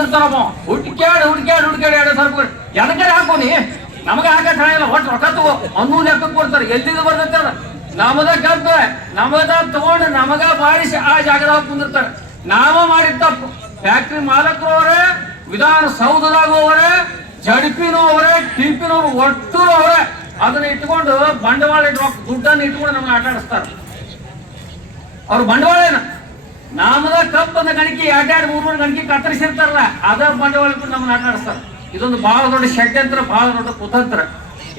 ಬಂದಿರ್ತಾನಪ್ಪ, ಹುಡ್ಕ್ಯಾಡಿ 2,000 ಜನಕಡೆ ಹಾಕೋನಿ, ನಮಗೆ ಹಾಕಕ್ ಇಲ್ಲ, ಒಟ್ಟು ರೊಕ್ಕ ತಗೋ ಅನ್ನೂ ಲೆಕ್ಕಕ್ಕೆ ಕೊಡ್ತಾರೆ. ಎಲ್ಲಿಂದ ಬರ್ತೈತೆ ಅದ? ನಮದ ಗದ್ದ ನಮದ ತಗೊಂಡು ನಮಗ ಮಾಡಿಸಿ ಆ ಜಾಗದಾಗ ಕುಂದಿರ್ತಾರೆ. ನಾವ ಮಾಡಿದ ತಪ್ಪು. ಫ್ಯಾಕ್ಟ್ರಿ ಮಾಲಕರು ಅವರೇ, ವಿಧಾನಸೌಧದಾಗ ಅವರೇ, ಜಡಿಪಿನೂ ಅವರೇ, ಟಿಪಿನವ್ರು ಒಟ್ಟು ಅವರೇ. ಅದನ್ನ ಇಟ್ಕೊಂಡು ಬಂಡವಾಳ ದುಡ್ಡನ್ನು ಇಟ್ಕೊಂಡು ನಮ್ಗೆ ಆಟ ಆಡಿಸ್ತಾರೆ. ಅವ್ರ ಬಂಡವಾಳ ಏನ? ನಾಮದ ಕಪ್ಪದ ಗಣಿಕೆ 2-3 ಗಣಿಕೆ ಕತ್ತರಿಸಿರ್ತಾರಲ್ಲ, ಅದ ಬಂಡವಾಳ ಇಟ್ಕೊಂಡು ನಮ್ಮನ್ನ ಆಟ ಆಡಿಸ್ತಾರೆ. ಇದೊಂದು ಬಹಳ ದೊಡ್ಡ ಷಡ್ಯಂತ್ರ, ಬಹಳ ದೊಡ್ಡ ಕುತಂತ್ರ.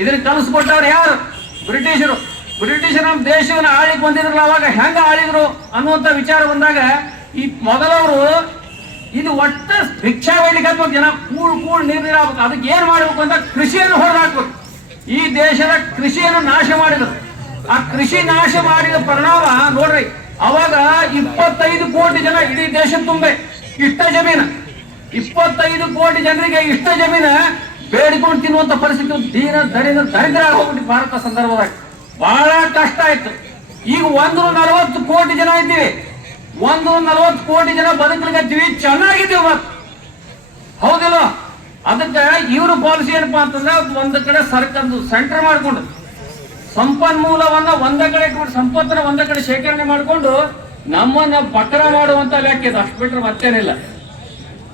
ಇದನ್ನ ಕಲಿಸ್ಕೊಟ್ಟವ್ರು ಯಾರು? ಬ್ರಿಟಿಷರು. ಬ್ರಿಟಿಷರು ನಮ್ಮ ದೇಶವನ್ನ ಆಳಿಗೆ ಬಂದಿದ್ರಲ್ಲ, ಅವಾಗ ಹೆಂಗ ಆಳಿದ್ರು ಅನ್ನುವಂತ ವಿಚಾರ ಬಂದಾಗ ಈ ಮೊದಲವರು ಇದು ಒಟ್ಟ ಭಿಕ್ಷಾ ಬೇಡಿಕೆ ಹಾಕ್ಬೇಕು, ಜನ ಕೂಳ್ ನೀರು ಆಗ್ಬೇಕು. ಅದಕ್ಕೆ ಏನ್ ಮಾಡ್ಬೇಕು ಅಂತ ಕೃಷಿಯನ್ನು ಹೊರಹಾಕ್ಬೇಕು. ಈ ದೇಶದ ಕೃಷಿಯನ್ನು ನಾಶ ಮಾಡಿದ್ರು. ಆ ಕೃಷಿ ನಾಶ ಮಾಡಿದ ಪರಿಣಾಮ ನೋಡ್ರಿ, ಅವಾಗ 25 ಕೋಟಿ ಜನ ಇಡೀ ದೇಶ ತುಂಬೆ ಇಷ್ಟ ಜಮೀನ, 25 ಕೋಟಿ ಜನರಿಗೆ ಇಷ್ಟ ಜಮೀನ ಬೇಡಿಕೊಂಡು ತಿನ್ನುವಂತ ಪರಿಸ್ಥಿತಿ, ದರಿದ್ರ ಆಗೋಗ್ಬಿಟ್ಟು ಭಾರತ ಸಂದರ್ಭದಾಗ ಬಹಳ ಕಷ್ಟ ಆಯ್ತು. ಈಗ 140 ಕೋಟಿ ಜನ ಇದ್ದೀವಿ, 140 ಕೋಟಿ ಜನ ಬದುಕಲಿಗತ್ತೀವಿ, ಚೆನ್ನಾಗಿದ್ದೀವಿ ಮತ್ ಹೌದಿಲ್ಲ? ಅದಕ್ಕೆ ಇವ್ರ ಪಾಲಿಸಿ ಏನಪ್ಪಾ ಅಂತಂದ್ರೆ, ಒಂದ್ ಕಡೆ ಸರ್ಕಾರ ಸೆಂಟರ್ ಮಾಡ್ಕೊಂಡು ಸಂಪನ್ಮೂಲವನ್ನ ಒಂದ ಕಡೆ ಇಟ್ಬಿಟ್ಟು, ಸಂಪತ್ತನ್ನ ಒಂದ ಕಡೆ ಶೇಖರಣೆ ಮಾಡಿಕೊಂಡು ನಮ್ಮನ್ನ ಪಕಡ ಮಾಡುವಂತ ಲೆಕ್ಕ ಇದು. ಅಷ್ಟು ಬಿಟ್ರೆ ಮತ್ತೇನಿಲ್ಲ.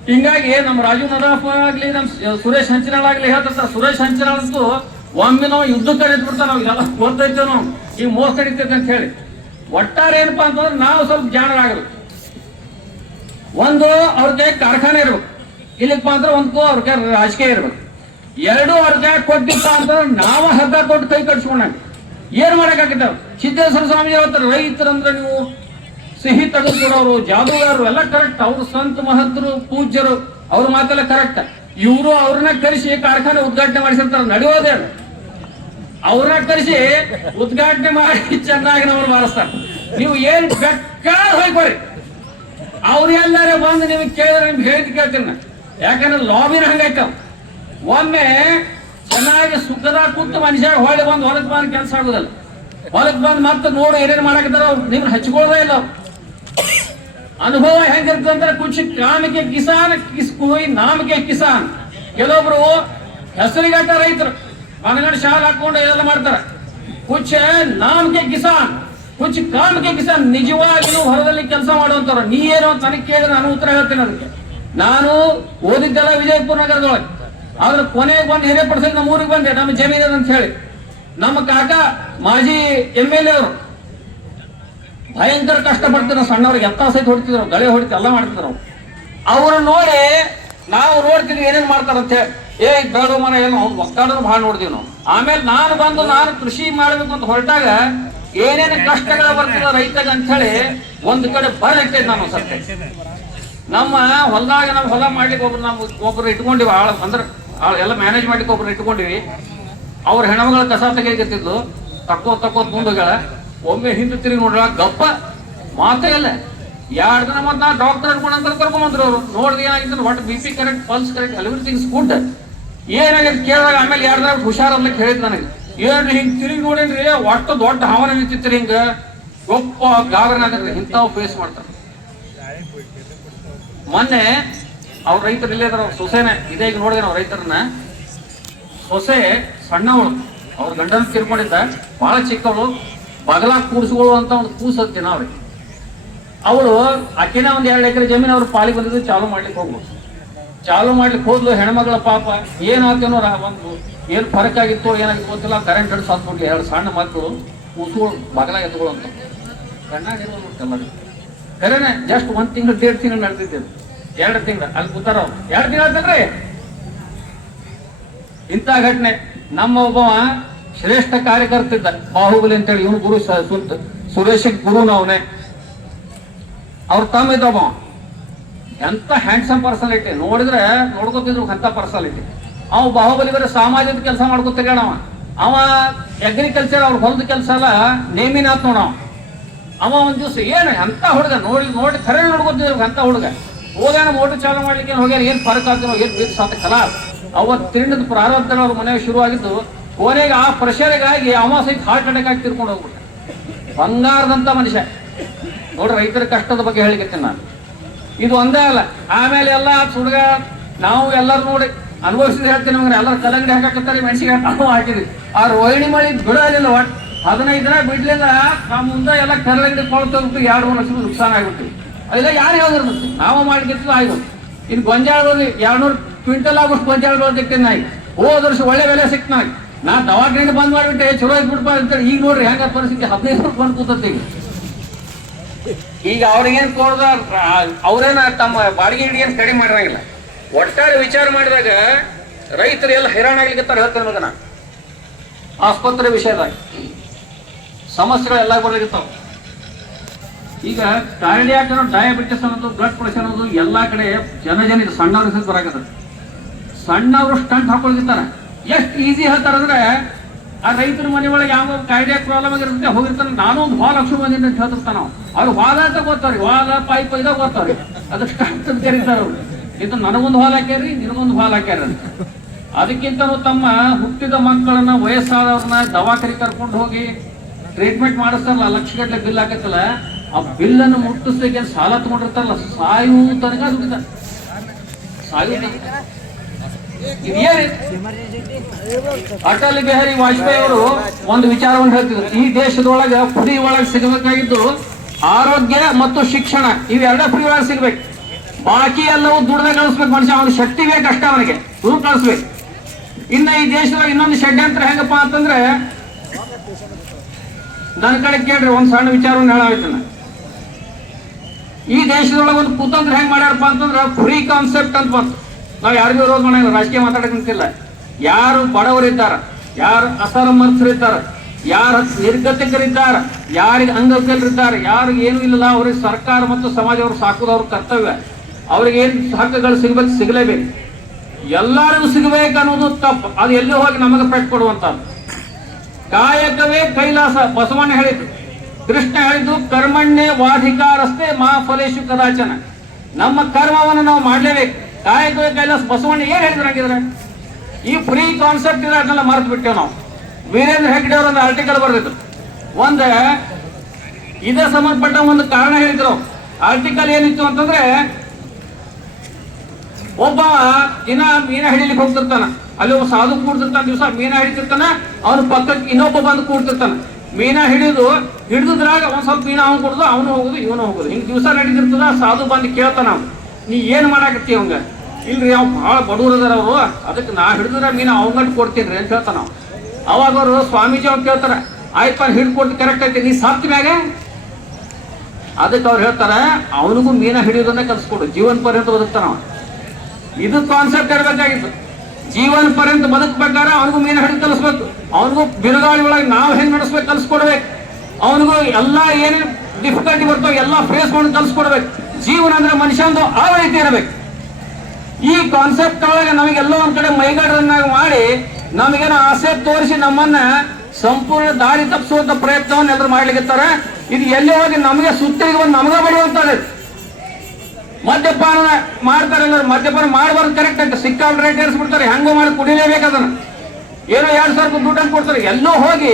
ಹಿಂಗಾಗಿ ನಮ್ಮ ರಾಜೀವ್ ನದಾಫ್ ಆಗ್ಲಿ, ನಮ್ಮ ಸುರೇಶ್ ಹಂಚಿನಾಳ್ ಆಗ್ಲಿ ಹೇಳ್ತಾರೆ. ಸುರೇಶ್ ಹಂಚಿನಾಳ್ ಅಂತೂ ಒಮ್ಮೆ ನಾವು ಯುದ್ಧ ಕರೆದು ಬಿಡ್ತಾವ, ನಾವು ಇದೆಲ್ಲ ಗೊತ್ತೈತೇವೆ, ನಾವು ಈಗ ಮೋಸ ನಡೀತೈತೆ ಅಂತ ಹೇಳಿ. ಒಟ್ಟಾರೆ ಏನಪ್ಪಾ ಅಂತಂದ್ರೆ ನಾವು ಸ್ವಲ್ಪ ಜಾಣರಾಗಬೇಕು. ಒಂದು ಅವ್ರಿಗೆ ಕಾರ್ಖಾನೆ ಇರ್ಬೇಕು, ಇಲ್ಲಿಪ್ಪ ಅಂದ್ರೆ ಅವ್ರಿಗೆ ರಾಜಕೀಯ ಇರ್ಬೇಕು. 2 ಅವ್ರಿಗೆ ಕೊಟ್ಟಿಪ್ಪ ಅಂತಂದ್ರೆ ನಾವು ಹಗ್ಗ ಕೊಟ್ಟು ಕೈ ಕಟ್ಸ್ಕೊಂಡಾಗ ಏನ್ ಮಾಡಕ್ಕಾಗಿದ್ದಾವ? ಸಿದ್ದೇಶ್ವರ ಸ್ವಾಮಿ ಹೇಳ್ತಾರೆ, ರೈತರಂದ್ರೆ ನೀವು ಸಿಹಿ ತೆಗೆದುಕೊಡೋರು, ಜಾದೂಗಾರರು ಎಲ್ಲ ಕರೆಕ್ಟ್. ಅವ್ರು ಸಂತ ಮಹತ್ರು, ಪೂಜ್ಯರು, ಅವ್ರ ಮಾತೆಲ್ಲ ಕರೆಕ್ಟ್. ಇವರು ಅವ್ರನ್ನ ಕರೆಸಿ ಕಾರ್ಖಾನೆ ಉದ್ಘಾಟನೆ ಮಾಡಿಸಿರ್ತಾರೆ, ನಡೆಯೋದೇ ಅದು. ಅವ್ರನ್ನ ಕರೆಸಿ ಉದ್ಘಾಟನೆ ಮಾಡಿ ಚೆನ್ನಾಗಿ ನಮ್ಮನ್ನು ಬಾರಿಸ್ತಾರೆ. ನೀವು ಏನ್ ಬೇಕಾದ್ರೆ ಹೋಗ್ಬರ್ರಿ, ಅವ್ರು ಎಲ್ಲಾರ ಬಂದು ನಿಮಗೆ ಕೇಳಿದ್ರೆ ನಿಮ್ಗೆ ಹೇಳಿದ್ ಕೇಳ್ತೀನಿ. ಯಾಕಂದ್ರೆ ಲಾಬಿನ ಹಂಗಾಯ್ತಾವ. ಒಮ್ಮೆ ಚೆನ್ನಾಗಿ ಸುಖದಾಗ ಕೂತು ಮನುಷ್ಯ ಹೊಳೆ ಬಂದು ಹೊಲಕ್ ಬಂದು ಕೆಲಸ ಆಗುದಲ್ಲ. ಹೊಲಕ್ ಬಂದು ಮತ್ತೆ ನೋಡು ಏನೇನು ಮಾಡಾಕಿದಾರ, ನಿಮ್ಗೆ ಹಚ್ಕೊಳ್ಳೋದೇ ಇಲ್ಲ. ಅನುಭವ ಹೆಂಗಿರ್ತದೆ ಅಂದ್ರೆ, ಕುಚ್ ಕಾಮಿಕೆ ಕಿಸಾನ್ ಕಿಸ್ ಕೋಯಿ ನಾಮಕೆ ಕಿಸಾನ್. ಕೆಲವೊಬ್ರು ಹೆಸರಿಗಟ್ಟ ರೈತರು ಮನಗಂಡು ಶಾಲೆ ಹಾಕೊಂಡು ಇದೆಲ್ಲ ಮಾಡ್ತಾರೆ. ಕುಚ್ ನಾಮಕೆ ಕಿಸಾನ್, ಕುಚ್ ಕಾಮಕೆ ಕಿಸಾನ್. ನಿಜವಾಗಿಯೂ ಹೊರದಲ್ಲಿ ಕೆಲಸ ಮಾಡುವಂತವ್ರು. ನೀ ಏನೋ ತನಗೆ ಕೇಳಿದ್ರೆ ನಾನು ಉತ್ತರ ಹೇಳ್ತೇನೆ ಅದಕ್ಕೆ. ನಾನು ಓದಿದ್ದೆಲ್ಲ ವಿಜಯಪುರ ನಗರದೊಳಗೆ, ಆದ್ರೆ ಕೊನೆಗೆ ಬಂದು ಹಿರೇಪಡಿಸಿ ನಮ್ಮ ಊರಿಗೆ ಬಂದೆ, ನಮ್ಮ ಜಮೀನು ಅಂತ ಹೇಳಿ. ನಮ್ಮ ಕಾಕ ಮಾಜಿ MLA ಅವರು ಭಯಂಕರ ಕಷ್ಟಪಡ್ತಿದ್ರು. ಸಣ್ಣವ್ರಿಗೆ ಎತ್ತ ಸಹಿತ ಹೊಡ್ತಿದ್ರು, ಗಳೆ ಹೊಡಿತು, ಎಲ್ಲ ಮಾಡ್ತಿದ್ರು. ಅವ್ರು ನೋಡಿ ನಾವು ನೋಡ್ತಿದ್ವಿ ಏನೇನು ಮಾಡ್ತಾರಂತ ಹೇಳಿ. ಬೇಡ ಮನ ಏನು ಒಕ್ಕಾಡೋದು ಭಾಳ ನೋಡ್ತೀವಿ ನಾವು. ಆಮೇಲೆ ನಾನು ಕೃಷಿ ಮಾಡ್ಬೇಕು ಅಂತ ಹೊರಟಾಗ ಏನೇನು ಕಷ್ಟಗಳು ಬರ್ತಿದ ರೈತಗೆ ಅಂತ ಹೇಳಿ ಒಂದ್ ಕಡೆ ಬರಲಿಕ್ಕೆ ನಾನು ಸತ್ಯ. ನಮ್ಮ ಹೊಲದಾಗ ನಾವು ಹೊಲ ಮಾಡ್ಲಿಕ್ಕೆ ಒಬ್ರು ಇಟ್ಕೊಂಡಿವಿ, ಅಂದ್ರೆ ಎಲ್ಲ ಮ್ಯಾನೇಜ್ ಮಾಡ್ಲಿಕ್ಕೆ ಒಬ್ರು ಇಟ್ಕೊಂಡಿವಿ. ಅವ್ರ ಹೆಣ್ಮಗಳ ಕಸ ತೆಗಿತಿದ್ಲು, ತಕ್ಕೋತ್ ಮುಂದೋಗಳ. ಒಮ್ಮೆ ಹಿಂದೆ ತಿರುಗಿ ನೋಡ್ರ ಗಪ್ಪ ಮಾತೇ ಇಲ್ಲ. 2 ದಿನ ಮತ್ತೆ ನಾ ಡಾಕ್ಟರ್ ಅನ್ಕೊಂಡ್ ಕರ್ಕೊಂಬಂದ್ರು. ಅವ್ರು ನೋಡಿದ್ರೆ ಏನಾಗಿತ್ತು, ಒಟ್ಟು BP correct, pulse correct, everythings good. ಏನಾಗಿತ್ತು ಕೇಳಿದಾಗ ಆಮೇಲೆ 2 ದಿನ ಹುಷಾರನ್ಲಿಕ್ಕೆ ಹೇಳಿದ್ ನನಗೆ. ಏನ್ರಿ ಹಿಂಗ್ ತಿರುಗಿ ನೋಡೇನ್ರಿ, ಒಟ್ಟು ದೊಡ್ಡ ಹಾವನ ನಿಂತಿತ್ರಿ, ಹಿಂಗ ಗೊಪ್ಪ ಗಾಬರಿನ ಆಗತ್ರಿ. ಇಂಥವ್ ಫೇಸ್ ಮಾಡ್ತಾರೆ. ಮೊನ್ನೆ ಅವ್ರ ರೈತರು ಇಲ್ಲೇ ಇದಾರ, ಅವ್ರ ಸೊಸೆನೆ ಇದೇ. ಈಗ ನೋಡಿದ್ರೆ ಅವ್ರ ರೈತರನ್ನ, ಸೊಸೆ ಸಣ್ಣವಳು, ಅವ್ರ ಗಂಡನ ತೀರ್ಕೊಂಡಿದ್ದ, ಬಹಳ ಚಿಕ್ಕವಳು, ಬಗಲಾಗ ಕೂಡಿಸ್ಕೊಳ್ಳುವಂತ ಒಂದು ಕೂಸತ್ತಿ ನಾವ್ರಿ. ಅವಳು ಆಕಿನ ಒಂದ್ 2 ಎಕರೆ ಜಮೀನು ಅವ್ರ ಪಾಲಿಗೆ ಬಂದಿದ್ದು, ಚಾಲು ಮಾಡ್ಲಿಕ್ಕೆ ಹೋದ್ಲು. ಹೆಣ್ಮಗಳ ಪಾಪ ಏನಾಗ್ತೇನೋ ಒಂದು ಏನ್ ಫರಕ್ ಆಗಿತ್ತು ಏನಾಗಿತ್ತು ಗೊತ್ತಿಲ್ಲ, ಕರೆಂಟ್ ಹಿಡಿದು ಸತ್ಬಿಟ್ಲಿ. 2 ಸಣ್ಣ ಮಕ್ಕಳು ಕೂಸುಗಳು ಬಗಲಾಗ ಎತ್ಕೊಳ್ಳೋ ಅಂತ ಚೆನ್ನಾಗಿರೋಲ್ಲ. ಕರೆನೆ ಜಸ್ಟ್ 1 ತಿಂಗಳು 1.5 ತಿಂಗಳು ನಡೆದಿದ್ದೇವೆ. 2 ತಿಂಗಳು ಅಲ್ಲಿ ಕೂತಾರ. 2 ತಿಂಗಳು ಆಗ್ತಲ್ರಿ. ಇಂಥ ಘಟನೆ. ನಮ್ಮ ಒಬ್ಬವ ಶ್ರೇಷ್ಠ ಕಾರ್ಯಕರ್ತ ಇದ್ದ, ಬಾಹುಬಲಿ ಅಂತೇಳಿ. ಇವನು ಗುರು ಸುರೇಶ್ ಗುರುನ ಅವನೇ. ಅವ್ರ ತಮ್ಮ ಇದ್ದವ, ಎಂತ ಹ್ಯಾಂಡ್ಸಮ್ ಪರ್ಸನಾಲಿಟಿ, ನೋಡಿದ್ರೆ ನೋಡ್ಕೋತಿದ್ರು ಅಂತ ಪರ್ಸನಾಲಿಟಿ. ಅವ ಬಾಹುಬಲಿ ಬರೀ ಸಾಮಾಜಿಕ ಕೆಲಸ ಮಾಡ್ಕೊತಿರ್ಗಾಣ. ಅವ ಅಗ್ರಿಕಲ್ಚರ್, ಅವ್ರ ಹೊಲದ ಕೆಲಸ ಎಲ್ಲ ನೇಮಿನಾತ್ ನೋಡ. ಅವ ಒಂದ್ ದಿವ್ಸ ಏನು ಅಂತ ಹುಡುಗ ನೋಡಿ ಖರೆ ನೋಡ್ಕೊತಿದ್ರು ಅಂತ ಹುಡುಗ. ಹೋಗ್ಯಾನ ಮೋಟರ್ ಚಾಲು ಮಾಡ್ಲಿಕ್ಕೆ ಹೋಗ್ಯಾರ. ಏನ್ ಫರಕ್ ಆಗ್ತೋ ಏನ್ ಬೀರ್ಸ್ ಅಂತ ಕಲಾಸ್. ಅವತ್ ತಿಂಡದ ಪ್ರಾರಂಭ ಅವ್ರ ಮನೆಗೆ ಶುರು ಆಗಿದ್ದು. ಕೊನೆಗೆ ಆ ಪ್ರೆಷರ್ಗಾಗಿ ಅವ ಸಹಿತ ಹಾರ್ಟ್ ಅಟ್ಯಾಕ್ ಆಗಿ ತಿರ್ಕೊಂಡು ಹೋಗ್ಬಿಟ್ಟ. ಬಂಗಾರದಂತ ಮನುಷ್ಯ. ನೋಡ್ರಿ, ರೈತರ ಕಷ್ಟದ ಬಗ್ಗೆ ಹೇಳಿಕತ್ತೀನಿ ನಾನು. ಇದು ಒಂದೇ ಅಲ್ಲ, ಆಮೇಲೆ ಎಲ್ಲ ಸುಡ್ಗ ನಾವು ಎಲ್ಲರೂ ನೋಡಿ ಅನುಭವಿಸಿದ್ರೆ ಹೇಳ್ತೀನಿ ನಮ್ಗೆ ಎಲ್ಲರೂ ಕಲ್ಲಂಗಡಿ ಹಾಕತ್ತಾರೆ, ಮೆಣಸಿಗೆ ನಾವು ಹಾಕಿದ್ವಿ. ಆ ರೋಹಿಣಿ ಮಳಿ ಬಿಡಲಿಲ್ಲ, ಒಟ್ಟು 15 ದಿನ ಬಿಡ್ಲಿಲ್ಲ. ನಾವು ಮುಂದೆ ಎಲ್ಲ ಕಲ್ಲಂಗಡಿ ಕೊಳ್ತೋಗ್ಬಿಟ್ಟು 2-3 ಲಕ್ಷ ನುಕ್ಸಾನ ಆಗ್ಬಿಟ್ಟು. ಅದೆಲ್ಲ ಯಾರು ಹೇಳಿದ್ರು, ನಾವು ಮಾಡಿದ್ದು ಆಯ್ತು. ಇನ್ನು ಗೊಂಜಾಳ 200 ಕ್ವಿಂಟಲ್ ಆಗೋಷ್ಟು ಗೊಂಜಾಳ ಬೆಳೆದಿಟ್ಟೆ ನಾಯಿ. ಹೋದ ವರ್ಷ ಒಳ್ಳೆ ಬೆಲೆ ಸಿಕ್ತು ನಾಯಿ. ನಾ ದವಾಖಾನೆ ಬಂದ್ ಮಾಡಿಬಿಟ್ಟೆ, ಚಲೋ ಇದ್ಬಿಡ್ಬಾ ಅಂತೇಳಿ. ಈಗ ನೋಡ್ರಿ ಹೆಂಗ ಪರಿಸ್ಥಿತಿ, 15 ರೂಪಾಯಿ ಬಂದು ಕೂತತ್ತಿ. ಈಗ ಅವ್ರಿಗೇನು ಕೊಡ್ದ, ಅವ್ರೇನ ತಮ್ಮ ಬಾಡಿಗೆ ಹಿಡಿಯೇನು ಕಡಿಮೆ ಮಾಡಿರಂಗಿಲ್ಲ. ಒಟ್ಟಾರೆ ವಿಚಾರ ಮಾಡಿದಾಗ ರೈತರು ಎಲ್ಲ ಹೈರಾಣ ಆಗ್ಲಿಕ್ಕೆ ಹೇಳ್ತೇನೆ ಮಗ. ನಾ ಆಸ್ಪತ್ರೆ ವಿಷಯದಾಗ ಸಮಸ್ಯೆಗಳು ಎಲ್ಲ ಬರ್ಲಿರ್ತಾವ. ಈಗ ಕಾರ್ಡಿಯಾಕ್ ಅನ್ನೋ, ಡಯಾಬಿಟಿಸ್ ಅನ್ನೋದು, ಬ್ಲಡ್ ಪ್ರೆಷರ್ ಅನ್ನೋದು ಎಲ್ಲಾ ಕಡೆ ಜನ ಇದು ಸಣ್ಣವ್ರ ಹೆಸರು ಬರಾಕತ್ತ. ಸಣ್ಣವರು ಸ್ಟಂಟ್ ಹಾಕೊಳ್ತಿರ್ತಾರ. ಎಷ್ಟು ಈಸಿ ಹೇಳ್ತಾರಂದ್ರೆ, ಆ ರೈತರ ಮನೆ ಒಳಗೆ ಯಾವ ಕಾರ್ಡಿಯಾಕ್ ಪ್ರಾಬ್ಲಮ್ ಆಗಿರುತ್ತೆ ಹೋಗಿರ್ತಾನೆ. ನಾನು ಒಂದು ಭಾಳ ಲಕ್ಷ ಮಂದಿ ಅಂತ ಹೇಳ್ತಿರ್ತಾನ ನಾವು. ಅವ್ರು ವಾದ ಅಂತ ಗೊತ್ತಾವ್ರಿ, ವಾದ ಪೈಪ್ ಇದಾಗ ಗೊತ್ತಾವ್ರಿ, ಅದು ಸ್ಟಂಟ್ ಅಂತ ಕರೀತಾರ ಅವ್ರು. ಇದು ನನಗೊಂದು ಹಾಲು ಹಾಕ್ಯಾರಿ, ನಿನಗೊಂದು ಹಾಲು ಹಾಕ್ಯಾರ ಅಂತ. ಅದಕ್ಕಿಂತ ತಮ್ಮ ಹುಟ್ಟಿದ ಮಕ್ಕಳನ್ನ, ವಯಸ್ಸಾದವ್ರನ್ನ ದವಾಖಾನೆ ಕರ್ಕೊಂಡು ಹೋಗಿ ಟ್ರೀಟ್ಮೆಂಟ್ ಮಾಡಿಸ್ತಾರಲ್ಲ, ಲಕ್ಷಗಟ್ಟಲೆ ಬಿಲ್ ಹಾಕತ್ತಲ್ಲ, ಆ ಬಿಲ್ಲನ್ನು ಮುಟ್ಟಿಸ್ಲಿಕ್ಕೆ ಸಾಲ ತಗೊಂಡಿರ್ತಾರಲ್ಲ, ಸಾಯು ತನಕ ದುಡಿದ ಸಾಯು. ಇದೇನು ಅಟಲ್ ಬಿಹಾರಿ ವಾಜಪೇಯಿ ಅವರು ಒಂದು ವಿಚಾರವನ್ನು ಹೇಳ್ತಿದ್ರು, ಈ ದೇಶದೊಳಗೆ ಫ್ರೀ ಒಳಗೆ ಸಿಗಬೇಕಾಗಿದ್ದು ಆರೋಗ್ಯ ಮತ್ತು ಶಿಕ್ಷಣ, ಇವೆರಡೇ ಫ್ರೀ ಒಳಗೆ ಸಿಗ್ಬೇಕು. ಬಾಕಿ ಎಲ್ಲವೂ ದುಡ್ದ ಕಳಿಸ್ಬೇಕು. ಮನುಷ್ಯ ಅವನ ಶಕ್ತಿ ಬೇಕಷ್ಟ, ಅವನಿಗೆ ದುಡ್ಡು ಕಳಿಸ್ಬೇಕು. ಇನ್ನು ಈ ದೇಶದೊಳಗೆ ಇನ್ನೊಂದು ಷಡ್ಯಂತ್ರ ಹೆಂಗಪ್ಪ ಅಂತಂದ್ರೆ, ನನ್ನ ಕಡೆ ಕೇಳ್ರಿ, ಒಂದು ಸಣ್ಣ ವಿಚಾರವನ್ನು ಹೇಳಾಯ್ತನ. ಈ ದೇಶದೊಳಗೆ ಒಂದು ಕುತಂತ್ರ ಹೆಂಗ್ ಮಾಡ್ಯಾರಪ್ಪ ಅಂತಂದ್ರೆ, ಫ್ರೀ ಕಾನ್ಸೆಪ್ಟ್ ಅಂತ ಬಂತು. ನಾವು ಯಾರಿಗೂ ವಿರೋಧ ಮಾಡಿಲ್ಲ, ರಾಜಕೀಯ ಮಾತಾಡಕ್ಕಿಂತಿಲ್ಲ. ಯಾರು ಬಡವರಿದ್ದಾರ, ಯಾರು ಅಸಮರ್ಥರಿದ್ದಾರ, ಯಾರು ನಿರ್ಗತಿಕರಿದ್ದಾರ, ಯಾರಿಗೆ ಅಂಗವಿಕಲರಿದ್ದಾರೆ, ಯಾರಿಗೆ ಏನೂ ಇಲ್ಲ, ಅವ್ರಿಗೆ ಸರ್ಕಾರ ಮತ್ತು ಸಮಾಜವರು ಸಾಕೋದು ಅವ್ರ ಕರ್ತವ್ಯ. ಅವ್ರಿಗೆ ಏನು ಹಕ್ಕುಗಳು ಸಿಗ್ಬೇಕು, ಸಿಗಲೇಬೇಕು. ಎಲ್ಲರಿಗೂ ಸಿಗಬೇಕು ಅನ್ನೋದು ತಪ್ಪು. ಅದು ಎಲ್ಲಿ ಹೋಗಿ ನಮಗೆ ಪೆಟ್ಟು ಕೊಡುವಂತದ್ದು. ಕಾಯಕವೇ ಕೈಲಾಸ, ಬಸವಣ್ಣ ಹೇಳಿದ್ದು. ಕೃಷ್ಣ ಹೇಳಿದ್ದು, ಕರ್ಮಣ್ಯ ವಾಧಿಕಾರಸ್ಥೆ ಮಾ ಫಲೇಶು ಕದಾಚನ. ನಮ್ಮ ಕರ್ಮವನ್ನು ನಾವು ಮಾಡಲೇಬೇಕು. ಕಾಯಕವೇ ಕೈಲಾಸ, ಬಸವಣ್ಣ ಏನ್ ಹೇಳಿದ್ರು ಹಾಗಿದ್ರೆ? ಈ ಫ್ರೀ ಕಾನ್ಸೆಪ್ಟ್ ಇದೆ, ಅದನ್ನೆಲ್ಲ ಮರೆತು ಬಿಟ್ಟೇವೆ ನಾವು. ವೀರೇಂದ್ರ ಹೆಗ್ಡೆ ಅವರು ಒಂದು ಆರ್ಟಿಕಲ್ ಬರೆದಿದ್ರು. ಇದೇ ಸಂಬಂಧಪಟ್ಟ ಒಂದು ಕಾರಣ ಹೇಳಿದ್ರು. ಆರ್ಟಿಕಲ್ ಏನಿತ್ತು ಅಂತಂದ್ರೆ, ಒಬ್ಬ ದಿನ ಮೀನ ಹಿಡಿಲಿಕ್ಕೆ ಹೋಗ್ತಿರ್ತಾನ, ಅಲ್ಲಿ ಒಬ್ಬ ಸಾಧು ಕೂಡ್ತಿರ್ತಾನ. ದಿವಸ ಮೀನ ಹಿಡಿತಿರ್ತಾನ, ಅವನು ಪಕ್ಕಕ್ಕೆ ಇನ್ನೊಬ್ಬ ಬಂದು ಕೂಡ್ತಿರ್ತಾನ. ಮೀನ ಹಿಡಿದ್ರಾಗ ಒಂದ್ ಸ್ವಲ್ಪ ಮೀನ ಅವ್ನು ಕೊಡುದು, ಅವನು ಹೋಗುದು, ಇವನು ಹೋಗುದು, ಹಿಂಗ್ ದಿವಸ ನಡೀತಿರ್ತದ. ಸಾಧು ಬಂದು ಕೇಳ್ತಾನ, ನೀ ಏನ್ ಮಾಡಾಕತ್ತಿ ಅವಂಗ? ಇಲ್ರಿ, ಅವ್ ಬಹಳ ಬಡವರದಾರ ಅವರು, ಅದಕ್ಕೆ ನಾ ಹಿಡಿದ್ರ ಮೀನ ಅವಂಗಟ್ಟು ಕೊಡ್ತೀನಿ ಅಂತ ಹೇಳ್ತಾನ. ಅವಾಗ ಅವರು ಸ್ವಾಮೀಜಿ ಅವ್ರು ಕೇಳ್ತಾರ, ಆಯ್ತು ಹಿಡ್ಕೊಟ್ಟು ಕರೆಕ್ಟ್ ಐತಿ, ನೀ ಸತ್ ಮ್ಯಾಗ? ಅದಕ್ಕೆ ಅವ್ರು ಹೇಳ್ತಾರ, ಅವನಿಗೂ ಮೀನ ಹಿಡಿಯೋದನ್ನ ಕಲ್ಸ್ಕೊಡು, ಜೀವನ ಪರ್ಯಂತ ಬದುಕ್ತಾನ. ಇದು ಕಾನ್ಸೆಪ್ಟ್ ಇರಬೇಕಾಗಿತ್ತು. ಜೀವನ ಪರ್ಯಂತ ಬದುಕ್ಬೇಕಾದ್ರೆ ಅವನಿಗೂ ಮೀನ ಹಿಡಿದು ಕಲಿಸ್ಬೇಕು. ಅವನಿಗೂ ಬಿರುಗಾಳಿ ಒಳಗೆ ನಾವು ಹೆಂಗ್ ನಡೆಸ್ಬೇಕು ಕಲ್ಸ್ಕೊಡ್ಬೇಕು. ಅವನಿಗೂ ಎಲ್ಲಾ ಏನೇನು ಡಿಫಿಕಲ್ಟಿ ಬರ್ತವೆ ಎಲ್ಲ ಫೇಸ್ ಮಾಡಿ ಕಲ್ಸ್ಕೊಡ್ಬೇಕು. ಜೀವನ ಅಂದ್ರೆ ಮನುಷ್ಯಂದು ಆ ರೀತಿ ಇರಬೇಕು. ಈ ಕಾನ್ಸೆಪ್ಟ್ ಒಳಗೆ ನಮಗೆಲ್ಲೋ ಒಂದ್ ಕಡೆ ಮೈಗಡರನ್ನಾಗಿ ಮಾಡಿ ನಮಗೇನೋ ಆಸೆ ತೋರಿಸಿ ನಮ್ಮನ್ನ ಸಂಪೂರ್ಣ ದಾರಿ ತಪ್ಪಿಸುವಂತ ಪ್ರಯತ್ನವನ್ನು ಎಲ್ಲರೂ ಮಾಡ್ಲಿಕ್ಕೆ. ಇದು ಎಲ್ಲಿ ಹೋಗಿ ನಮಗೆ ಸುತ್ತಿಗೆ ಬಂದು ನಮಗ ಬಡಿಯುವಂತದ್ದು. ಮದ್ಯಪಾನ ಮಾಡ್ತಾರೆ, ಮದ್ಯಪಾನ ಮಾಡಬಾರ್ದು, ಕರೆಕ್ಟ್ ಅಂತ ಸಿಕ್ಕಾಬಿಟ್ಟು ರೇಟ್ ಏರಿಸ್ಬಿಡ್ತಾರೆ. ಹೆಂಗೋ ಮಾಡಿ ಕುಡಿಲೇಬೇಕು ಅದನ್ನ. ಏನೋ 2,000 ರೂಪಾಯಿ ದುಡ್ಡನ್ನು ಕೊಡ್ತಾರೆ. ಎಲ್ಲೋ ಹೋಗಿ